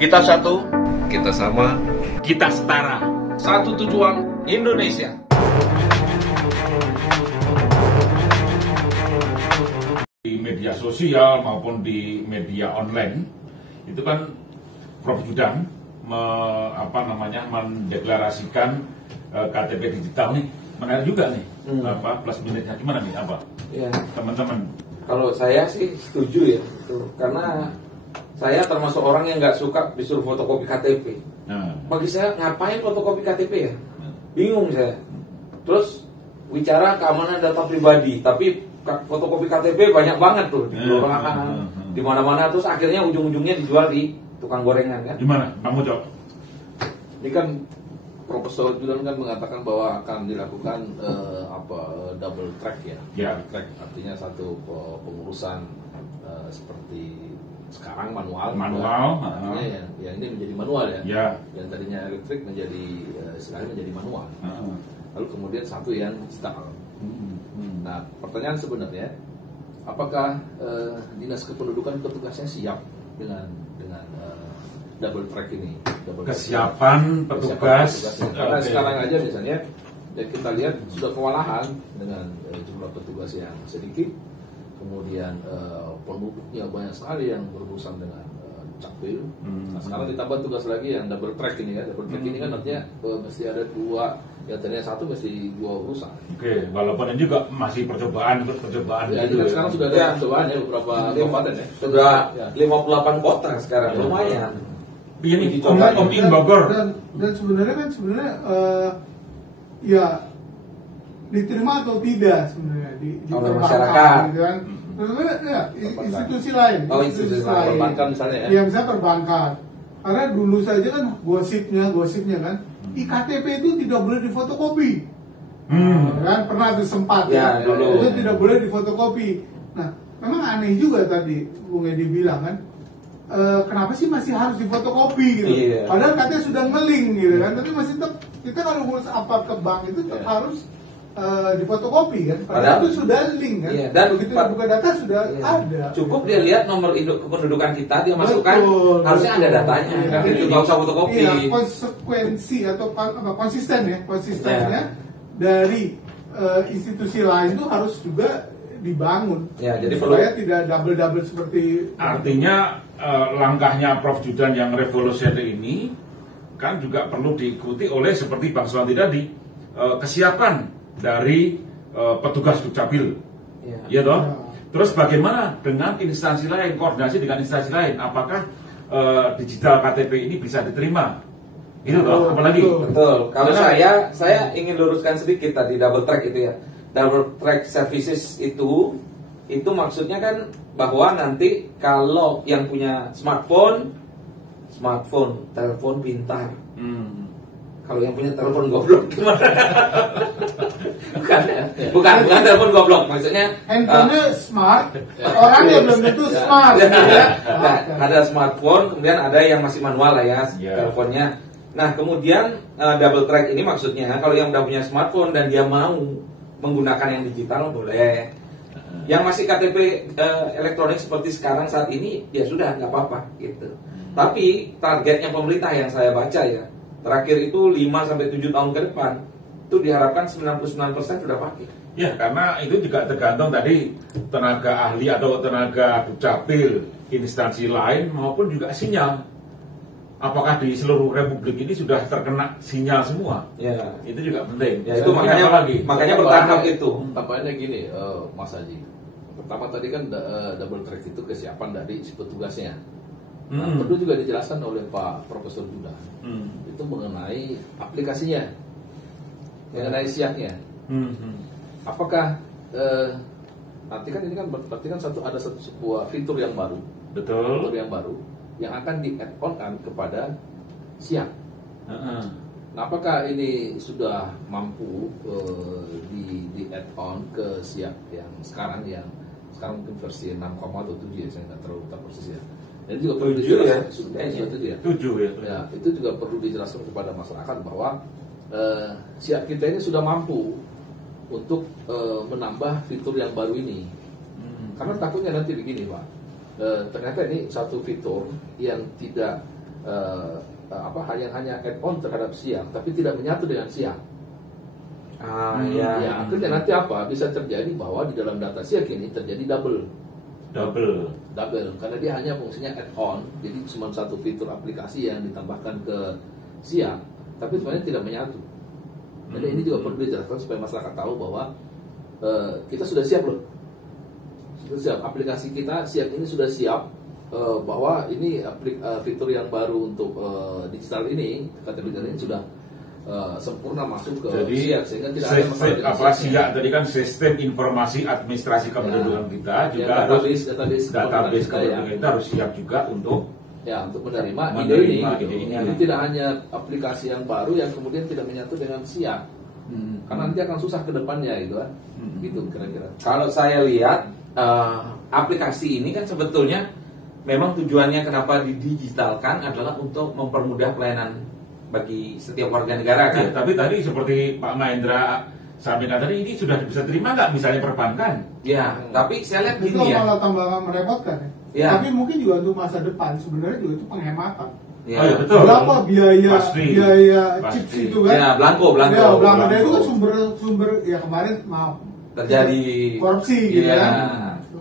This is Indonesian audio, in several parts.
Kita satu, Kita sama. kita setara. Satu tujuan, Indonesia. Di media sosial maupun di media online, itu kan Prof. Judan mendeklarasikan KTP digital nih. Menarik juga nih, plus minusnya gimana nih, Ya, teman-teman? kalau saya sih setuju ya, karena saya termasuk orang yang nggak suka disuruh fotokopi KTP. Nah, Bagi saya ngapain fotokopi KTP ya? Bingung saya. Terus bicara keamanan data pribadi, tapi fotokopi KTP banyak banget tuh di kelurahan, di mana-mana. Terus akhirnya ujung-ujungnya dijual di tukang gorengan kan? gimana? Kamu Cok? Ini kan Profesor Judan kan mengatakan bahwa akan dilakukan double track ya. Ya. Double track artinya satu pengurusan seperti sekarang manual. Artinya yang ini menjadi manual ya. Ya. Yang tadinya elektrik menjadi istilahnya menjadi manual. Lalu kemudian satu yang digital. Nah, pertanyaan sebenarnya, apakah Dinas Kependudukan petugasnya siap dengan double track ini? Kesiapan petugas. Karena Oke. sekarang aja misalnya ya kita lihat sudah kewalahan dengan jumlah petugas yang sedikit, kemudian penduduknya banyak sekali yang berurusan dengan Capil. Nah, sekarang ditambah tugas lagi yang double track ini kan. Double track ini kan artinya mesti ada dua, yang tadinya satu mesti dua urusan. Oke, walaupun ini juga masih percobaan Ya, ini gitu kan sekarang sudah ada Ya. percobaan ya beberapa kabupaten ya. Sudah Ya. 58 kota sekarang, Ya. lumayan. Ini Uji coba. Om In Bogor. Dan sebenarnya ya diterima atau tidak sebenarnya di Oleh perbankan, masyarakat. gitu kan. Sebenarnya ya institusi lain, Oh, institusi lain. Perbankan misalnya ya. Ya misalnya perbankan. Karena dulu saja kan gosipnya kan, IKTP itu tidak boleh difotokopi. Kan pernah tuh sempat Ya, dulu. itu tidak boleh difotokopi. Nah, memang aneh juga tadi Bung Edi bilang kan, kenapa sih masih harus difotokopi gitu? Iya. Padahal katanya sudah ngeling gitu kan, tapi masih tetap kita kalau ngurus apa ke bank itu tetap harus difotokopi kan. Padahal itu sudah link kan. Iya, dan begitu buka data sudah Iya. ada. Cukup dia lihat nomor induk kependudukan kita, dia masukkan, harusnya ada datanya. Iya. Kan itu nggak usah fotokopi. Iya, konsekuensi atau konsistennya dari institusi lain itu harus juga dibangun. Ya, jadi supaya tidak double seperti Artinya langkahnya Prof. Judan yang revolusioner ini kan juga perlu diikuti oleh seperti Bang Suwanti tadi, kesiapan dari petugas Dukcapil. Ya toh? Ya. Terus bagaimana dengan instansi lain, koordinasi dengan instansi lain, apakah digital KTP ini bisa diterima? Gitu toh, apalagi? Betul. Kalau Karena- saya ingin luruskan sedikit tadi double track itu ya. Double track services itu maksudnya kan bahwa nanti kalau yang punya smartphone, telepon pintar. Kalau yang punya telepon goblok gimana? bukan telepon goblok, maksudnya Handphonenya smart, orangnya belum tentu smart. Ya, gitu ya. nah, ada smartphone, kemudian ada yang masih manual lah ya, Ya. teleponnya. Nah, kemudian double track ini maksudnya kalau yang udah punya smartphone dan dia mau menggunakan yang digital boleh. Yang masih KTP elektronik seperti sekarang saat ini ya sudah nggak apa-apa gitu. Tapi targetnya pemerintah yang saya baca ya, terakhir itu 5-7 tahun ke depan itu diharapkan 99% sudah pakai. Ya, karena itu juga tergantung tadi tenaga ahli atau tenaga Dukcapil, instansi lain maupun juga sinyal. Apakah di seluruh republik ini sudah terkena sinyal semua? Ya. Itu juga penting. Ya, itu Kemudian apa lagi? makanya bertahap itu. Tampaknya gini, Mas Haji. Pertama tadi kan double track itu kesiapan dari si petugasnya. Nah, perlu juga dijelaskan oleh Pak Profesor Judan. Itu mengenai aplikasinya, mengenai siapnya. Apakah nanti kan ini kan berarti kan ada sebuah fitur yang baru, Betul. yang akan di-add-on kan kepada siap. Heeh. Nah, apakah ini sudah mampu di add-on ke siap yang sekarang mungkin versi 6, atau 7 ya, saya nggak terlalu tahu persis ya. Dan juga perlu 7 dijelaskan, ya, sudah 7 ya. 7 ya. Ya, itu juga perlu dijelaskan kepada masyarakat bahwa siap kita ini sudah mampu untuk menambah fitur yang baru ini. Karena takutnya nanti begini Pak, ternyata ini satu fitur yang tidak hanya add-on terhadap siang, tapi tidak menyatu dengan siang. Ya. Akhirnya nanti apa? Bisa terjadi bahwa di dalam data siang ini terjadi double, karena dia hanya fungsinya add-on, jadi cuma satu fitur aplikasi yang ditambahkan ke siang, tapi sebenarnya tidak menyatu. Jadi ini juga perlu dijelaskan supaya masyarakat tahu bahwa kita sudah siap loh, aplikasi kita siang ini sudah siap, bahwa ini fitur yang baru untuk digital ini, KTP ini sudah sempurna masuk ke SIAK, sehingga tidak ada masalah. SIAK tadi kan sistem informasi administrasi kependudukan kita juga database kependudukan kita harus siap juga untuk menerima ide ini. Jadi tidak hanya aplikasi yang baru yang kemudian tidak menyatu dengan SIAK, karena nanti akan susah ke depannya gitu kan. Gitu kira-kira. Kalau saya lihat aplikasi ini kan sebetulnya memang tujuannya kenapa didigitalkan adalah untuk mempermudah pelayanan bagi setiap warga negara kan. Ya, tapi tadi seperti Pak Mahendra sampaikan tadi, ini sudah bisa terima nggak misalnya perbankan? Ya, tapi saya lihat itu gini ya. malah tambah merepotkan ya. Ya. Tapi mungkin juga untuk masa depan sebenarnya juga itu penghematan. Ya. Oh, ya, betul. Berapa biaya Pasti. chips itu kan? Ya, belangko. Ya, belangko. Dan itu kan sumber ya kemarin maaf terjadi korupsi gitu ya. kan.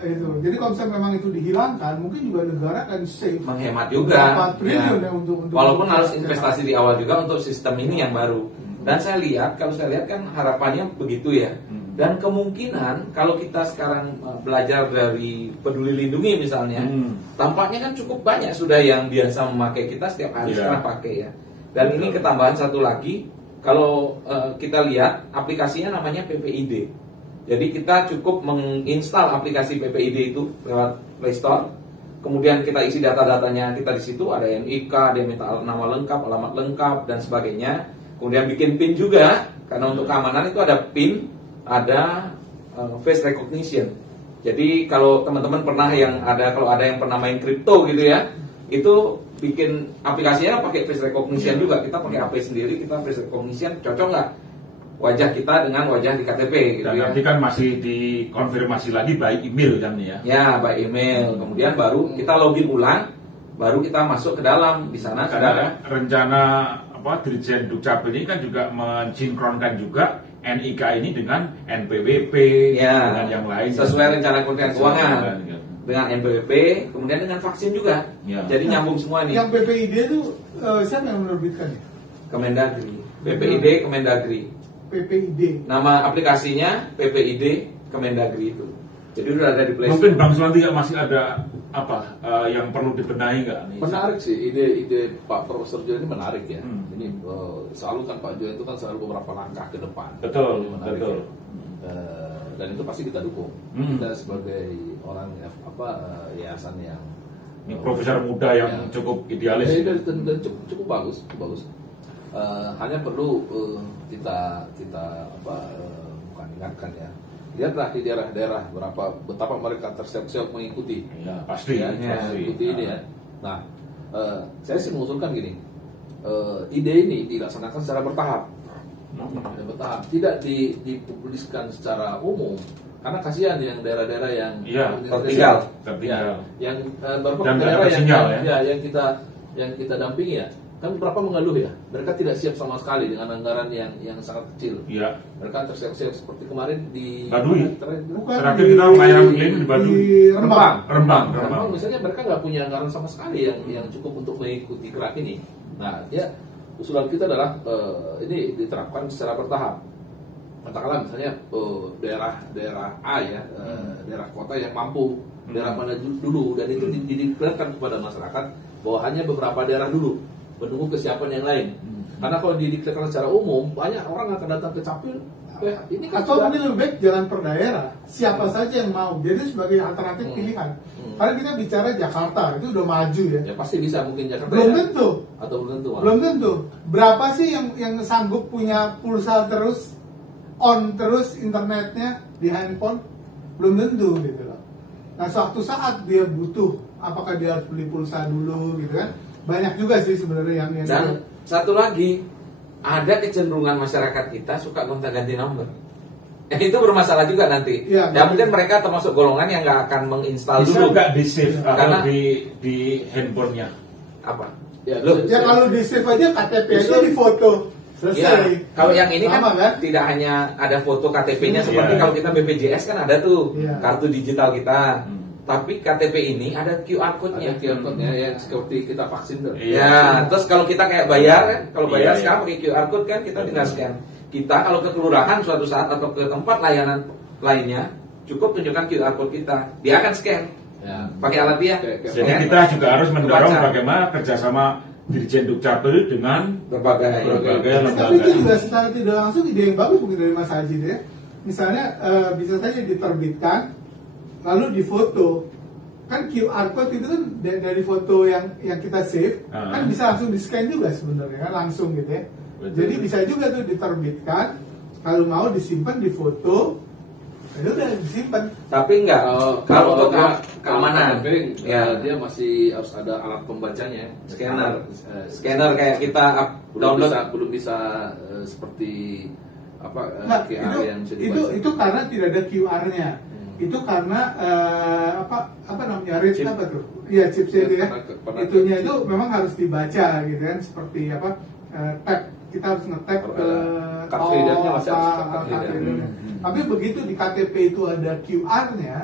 Itu. Jadi kalau misalnya memang itu dihilangkan, mungkin juga negara akan save Menghemat juga. berapa triliun ya untuk walaupun harus investasi di awal juga untuk sistem ini yang baru. Dan saya lihat, kalau saya lihat kan harapannya begitu ya. Dan kemungkinan kalau kita sekarang belajar dari Peduli Lindungi misalnya, tampaknya kan cukup banyak sudah yang biasa memakai, kita setiap hari sekarang pakai ya. Dan ini ketambahan satu lagi, kalau kita lihat aplikasinya namanya PPID. Jadi kita cukup menginstal aplikasi PPID itu lewat Play Store. Kemudian kita isi data-datanya kita di situ, ada NIK, dia minta nama lengkap, alamat lengkap dan sebagainya. Kemudian bikin PIN juga, karena untuk keamanan itu ada PIN, ada face recognition. Jadi kalau teman-teman pernah kalau ada yang pernah main kripto gitu ya, itu bikin aplikasinya pakai face recognition juga. Kita pakai HP sendiri, kita face recognition, cocok nggak wajah kita dengan wajah di KTP gitu. Dan nanti kan masih dikonfirmasi lagi by email kan ya? Ya, by email. Kemudian baru kita login ulang, baru kita masuk ke dalam. Di sana ada rencana Dirjen Dukcapil ini kan juga mensinkronkan juga NIK ini dengan NPWP dengan yang lain. Sesuai rencana Kementerian Keuangan dengan NPWP, kemudian dengan vaksin juga. Jadi nyambung semua nih. Yang PPID itu siapa yang menerbitkan? Kemendagri. PPID Kemendagri. PPID. Nama aplikasinya PPID Kemendagri itu. Jadi udah ada di Play Store. Mungkin Bang Suwanti masih ada yang perlu dibenahi nggak nih? Menarik sih ide Pak Profesor Jo ini menarik ya. Ini selalu kan Pak Jo itu kan selalu beberapa langkah ke depan. Betul. Ya. Dan itu pasti kita dukung. Kita sebagai orang yayasan yang profesor muda yang cukup idealis. Dan cukup bagus. Hanya perlu kita bukan ingatkan ya. Lihatlah di daerah-daerah betapa mereka tersiap-siap mengikuti. Ya, pasti. Mengikuti ini ya. Nah, saya sih mengusulkan gini. Ide ini dilaksanakan secara bertahap. Tidak dipubliskan secara umum. Karena kasihan yang daerah-daerah yang tertinggal. Yang beberapa daerah yang kita dampingi ya. Kan beberapa mengeluh ya, mereka tidak siap sama sekali dengan anggaran yang sangat kecil. Iya. Mereka tersiap-siap seperti kemarin di Baduy. Terakhir kita layanan klaim di Baduy. Di Rembang. Misalnya mereka nggak punya anggaran sama sekali yang cukup untuk mengikuti gerak ini. Nah, usulan kita adalah ini diterapkan secara bertahap. Katakanlah misalnya daerah A ya, daerah kota yang mampu, daerah mana dulu, dan itu dideklarasikan kepada masyarakat bahwa hanya beberapa daerah dulu. Menunggu kesiapan yang lain. Karena kalau dideklarasikan secara umum, banyak orang akan datang ke Capil. Ini kan atau ini lebih baik jangan per daerah. Siapa saja yang mau. Jadi sebagai alternatif pilihan. Karena kita bicara Jakarta, itu udah maju ya. Ya pasti bisa mungkin Jakarta. Belum tentu. Atau belum tentu. Berapa sih yang sanggup punya pulsa terus, on terus internetnya di handphone? Belum tentu gitu loh. Nah, suatu saat dia butuh, apakah dia harus beli pulsa dulu gitu kan? Banyak juga sih sebenarnya yang dan satu lagi, ada kecenderungan masyarakat kita suka gonta-ganti nomor. Itu bermasalah juga nanti. Ya mungkin mereka termasuk golongan yang nggak akan menginstal bisa dulu. Nggak di save karena di handphonenya. Apa? Ya kalau di save aja KTP aja di foto. Ya, Selesai. kalau yang ini kan, Sama, kan tidak hanya ada foto KTP-nya Iya. seperti kalau kita BPJS kan ada tuh Iya. kartu digital kita. Tapi KTP ini ada QR code-nya. Ada QR code-nya yang seperti kita vaksin tuh. Ya, terus kalau kita kayak bayar kan, kalau bayar Iya, sekarang pakai QR code kan kita tinggal scan. Kita kalau ke kelurahan suatu saat atau ke tempat layanan lainnya, cukup tunjukkan QR code kita, dia akan scan. Ya. Pakai alat dia. Jadi kita juga harus mendorong Kebaca. bagaimana kerjasama Dirjen Dukcapil dengan Berbagai. berbagai Tapi itu juga lembaga. secara tidak langsung ide yang bagus mungkin dari Mas Haji ya. Misalnya bisa saja diterbitkan lalu difoto. Kan QR code itu kan dari foto yang kita save kan bisa langsung di-scan juga sebenarnya kan langsung gitu ya. Betul. Jadi bisa juga tuh diterbitkan kalau mau disimpan di foto ya udah disimpan. Tapi enggak kalau untuk keamanan ya dia masih harus ada alat pembacanya, scanner kayak kita download. belum bisa seperti apa Nah, QR yang bisa itu dibaca. itu karena tidak ada QR-nya. Itu karena apa namanya rate Chip. apa tuh? Iya chipnya itu ya. Karena Itunya itu memang harus dibaca gitu kan seperti apa tap kita harus nge-tap ke card reader-nya masih harus apa, card card reader. reader-nya. Tapi begitu di KTP itu ada QR-nya,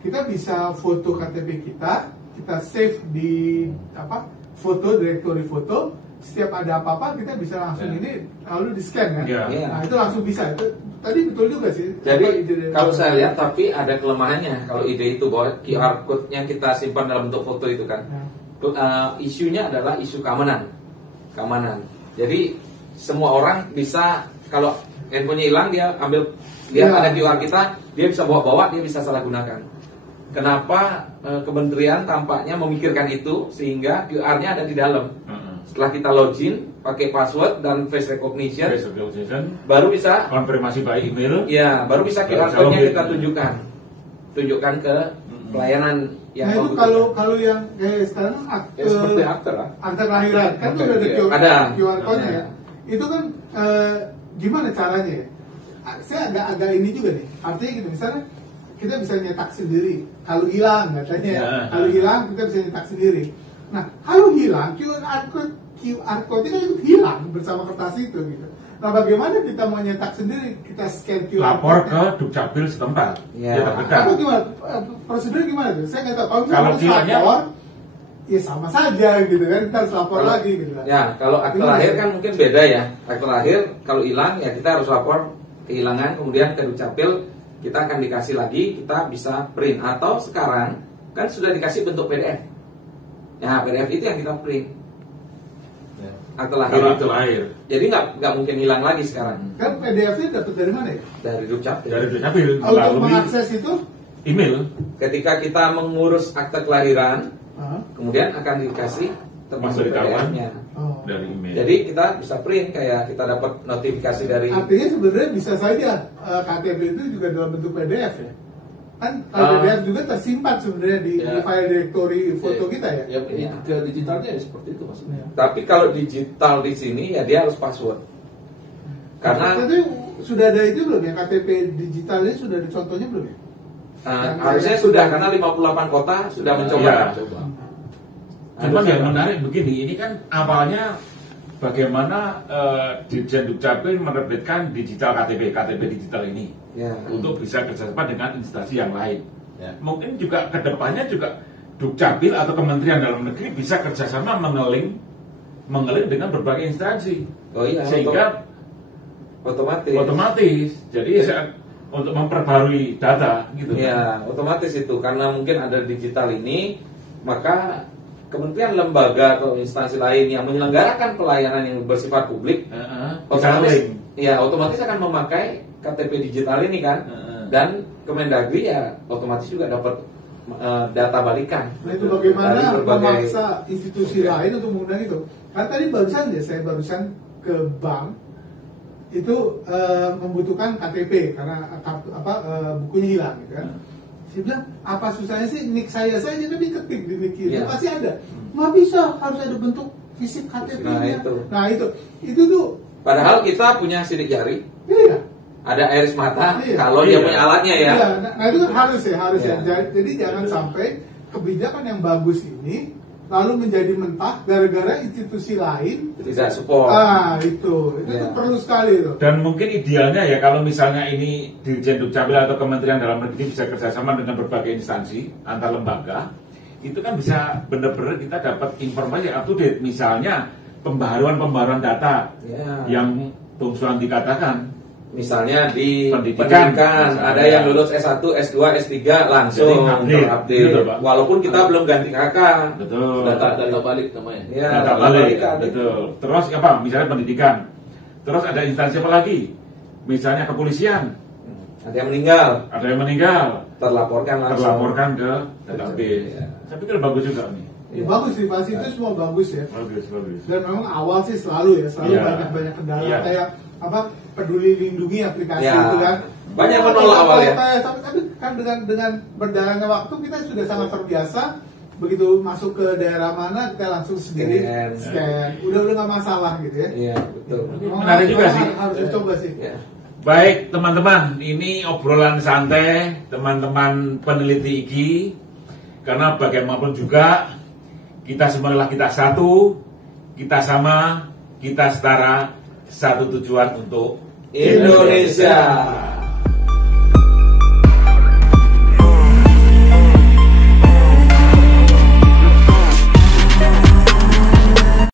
kita bisa foto KTP kita save di apa foto direktori foto. Setiap ada apa-apa kita bisa langsung ini lalu di scan kan. Ya. Nah itu langsung bisa. Itu tadi betul juga sih. Jadi Apa ide dari- kalau saya lihat tapi ada kelemahannya kalau ide itu bahwa QR code yang kita simpan dalam bentuk foto itu kan. Isunya adalah isu keamanan. Jadi semua orang bisa kalau handphonenya hilang dia ambil lihat Ya. ada QR kita, dia bisa bawa-bawa, dia bisa salah gunakan. Kenapa kementerian tampaknya memikirkan itu sehingga QR-nya ada di dalam. Setelah kita login pakai password dan face recognition, Face recognition, baru bisa konfirmasi by email. ya baru bisa QR Baru code-nya login. kita tunjukkan ke pelayanan yang Nah itu membutuhkan. kalau yang kayak sekarang Ya, seperti akte lah. akte kelahiran kan Akte, udah ada iya. Ada. QR code-nya Ada. ya. Itu kan gimana caranya ya? Saya agak ini juga nih. Artinya gitu misalnya kita bisa nyetak sendiri. Kalau hilang katanya ya. Ya. Kalau hilang kita bisa nyetak sendiri. Nah kalau hilang QR code itu hilang bersama kertas itu gitu. Nah bagaimana kita mau nyetak sendiri? Kita scan QR Lapor code. ke Dukcapil setempat. Ya. Dia terdekat. Apa gimana? Prosedurnya gimana tuh? Saya nggak tahu. Kalau Kalau harus hilangnya- lapor, ya sama saja gitu kan. Kita harus lapor Kalau- lagi gitu kan. Ya, kalau akte Gimana? lahir kan mungkin beda ya. Akte lahir kalau hilang ya kita harus lapor kehilangan, kemudian ke Dukcapil kita akan dikasih lagi, kita bisa print atau sekarang kan sudah dikasih bentuk PDF. Nah, PDF itu yang kita print. Ya. Akte lahir Kalau itu. akte lahir. Jadi nggak mungkin hilang lagi sekarang Kan PDF-nya dapat dari mana ya? dari Dukcapil. Dari Dukcapil Untuk melalui mengakses itu? email. Ketika kita mengurus akte kelahiran, Ah, kemudian akan dikasih termasuk Memberitahuan. PDF-nya. oh. Dari email. Jadi kita bisa print kayak kita dapat notifikasi dari Artinya sebenarnya bisa saja KTP itu juga dalam bentuk PDF ya. Kan kalau PDF juga tersimpan sebenarnya di Ya. file directory foto kita ya. Ya, ke digitalnya ya seperti itu maksudnya. Tapi kalau digital di sini ya dia harus password. Karena Tapi sudah ada itu belum ya KTP digitalnya sudah ada contohnya belum ya? harusnya sudah karena 58 kota sudah mencoba. Ya. Coba. Cuman yang menarik begini, ini kan awalnya bagaimana Dirjen Dukcapil menerbitkan digital KTP digital ini Ya. untuk bisa kerjasama dengan instansi yang lain. Ya. Mungkin juga kedepannya juga Dukcapil atau Kementerian Dalam Negeri bisa kerjasama mengeling dengan berbagai instansi, Oh iya, sehingga otomatis. jadi untuk memperbarui data gitu. Ya, otomatis itu karena mungkin ada digital ini, maka kementerian, lembaga atau instansi lain yang menyelenggarakan pelayanan yang bersifat publik Bisa otomatis link. ya otomatis akan memakai KTP digital ini kan. Dan Kemendagri ya otomatis juga dapat data balikan. Nah itu dari bagaimana berbagai memaksa institusi lain untuk menggunakan itu. Karena tadi saya barusan ke bank itu membutuhkan KTP karena kartu bukunya hilang gitu kan. Saya bilang apa susahnya sih nik saya saja kan diketik di nik kiri Iya. pasti ada. Nggak bisa harus ada bentuk fisik KTP-nya. Nah, itu. Itu tuh Padahal kita punya sidik jari, iya. ada iris mata, Iya. kalau dia Iya. punya alatnya ya. Iya, nah itu kan harus ya. Iya. Jadi jangan sampai kebijakan yang bagus ini lalu menjadi mentah gara-gara institusi lain tidak support. Itu Ya. perlu sekali itu. Dan mungkin idealnya ya kalau misalnya ini Dirjen Dukcapil atau Kementerian Dalam Negeri bisa kerjasama dengan berbagai instansi antar lembaga, itu kan bisa benar-benar kita dapat informasi up to date. Misalnya pembaharuan data Ya. yang Bung Suwanti katakan. Misalnya di Pendidikan, pendidikan misalnya. ada yang lulus S1, S2, S3 langsung Jadi terupdate. gitu, Pak. Walaupun kita belum ganti kakak. Betul. Data balik namanya. Ya, Data balik, kan. betul. Terus apa? Misalnya pendidikan. Terus ada instansi apa lagi? Misalnya kepolisian. Ada yang meninggal, Ada yang meninggal, terlaporkan langsung. terlaporkan ke database. Ya. Saya pikir bagus juga nih. Ya, bagus sih, pasti itu semua bagus ya. Bagus. Dan memang awal sih selalu Iya. banyak kendala Iya. kayak apa Peduli Lindungi aplikasi Ya. itu kan. Banyak menolak awal ya. Tapi kan dengan berjalannya waktu kita sudah sangat terbiasa. Begitu masuk ke daerah mana kita langsung sendiri scan. Udah nggak masalah gitu ya. Iya, betul. Memang Menarik juga sih. Harus dicoba sih. Ya. Baik teman-teman, ini obrolan santai teman-teman peneliti IGI. Karena bagaimanapun juga kita semua adalah kita satu, kita sama, kita setara, satu tujuan untuk Indonesia.